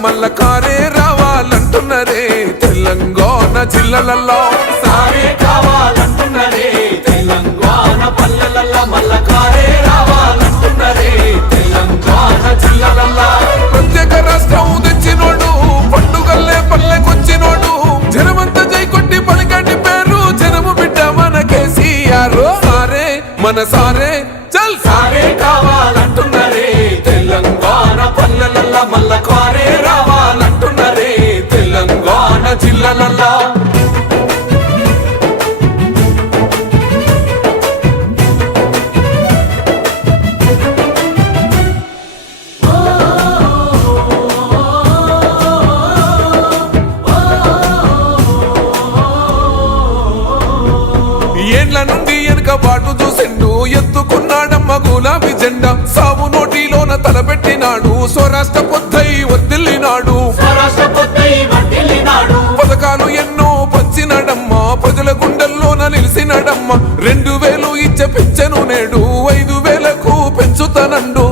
మల్ల కారే రావాలంటున్నరే తెలంగాణ జిల్లాలలో సారే కావాలంటున్నరే తెలంగాణ పల్లెలలో మల్ల కారే రావాలంటున్నరే తెలంగాణ జిల్లాలలో ప్రత్యేక రాష్ట్రం తెచ్చినోడు పండుగల్లే పల్లెకొచ్చినోడు జనమంతా జై కొట్టి పలికండి పేరు జనము బిడ్డ మన కేసీఆర్ సారే మన సారే చల్ సారే కావాలంటున్నరే తెలంగాణ పల్లెలలో మల్ల కారే రావాలంటున్నరే తెలంగాణ జిల్లాలలో ఏండ్ల నుండి వెనుక బాటు చూసిండు ఎత్తుకున్నాడమ్మ గులాబీ జెండా సాగు నోటిలోన తలపెట్టినాడు స్వరాష్ట్ర పొద్దై వర్దిల్లినాడు పథకాలు ఎన్నో పంచినాడమ్మ ప్రజల గుండెల్లోన నిలిసినాడమ్మ 2000 ఇచ్చే పెంచెను నేడు 5000కు పెంచుతానండు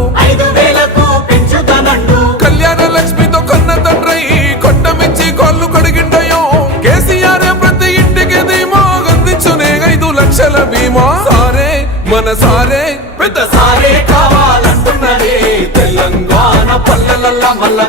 కళ్యాణ లక్ష్మితో కన్న తండ్రై కొట్టమిచ్చి కాళ్ళు కడిగిండయో కేసీఆర్ ప్రతి ఇంటికి ధీమా అందించునే 5 లక్షల బీమా సారే మన సారే పెద్ద సారే కావాలంటున్నరే తెలంగాణ పల్లెలలో మల్ల